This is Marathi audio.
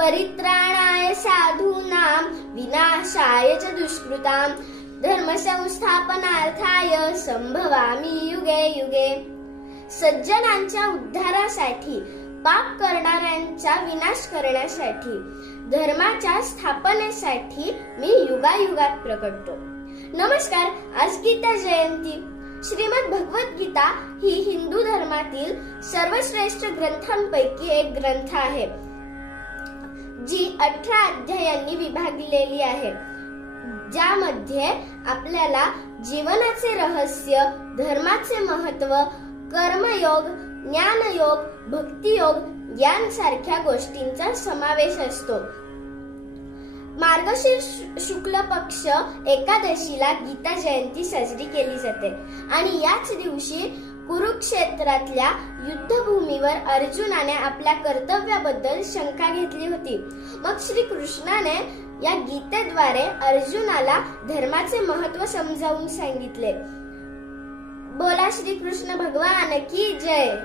परित्राणाय साधूनां विनाशाय च दुष्कृतां धर्म संस्थापनार्थाय संभवामि युगे युगे. सज्जनांच्या उद्धारासाठी, पाप करणाऱ्यांचा विनाश करण्यासाठी, धर्माच्या स्थापनेसाठी मी युगायुगात प्रकटतो. नमस्कार. आज गीता जयंती. श्रीमद भगवत गीता ही हिंदू धर्मातील सर्वश्रेष्ठ ग्रंथांपैकी एक ग्रंथ आहे, जी 18 अध्यायांनी विभागलेली आहे, ज्यामध्ये आपल्याला जीवनाचे रहस्य, धर्माचे महत्त्व, कर्मयोग, ज्ञानयोग, भक्तियोग यांसारख्या गोष्टींचा समावेश असतो. मार्गशीर्ष शुक्ल पक्ष एकादशीला गीता जयंती साजरी केली जाते आणि याच दिवशी कुरुक्षेत्रातल्या युद्धभूमीवर अर्जुनाने आपल्या कर्तव्याबद्दल शंका घेतली होती. मग श्री कृष्णाने या गीतेद्वारे अर्जुनाला धर्माचे महत्त्व समजावून सांगितले. बोला श्री कृष्ण भगवान की जय.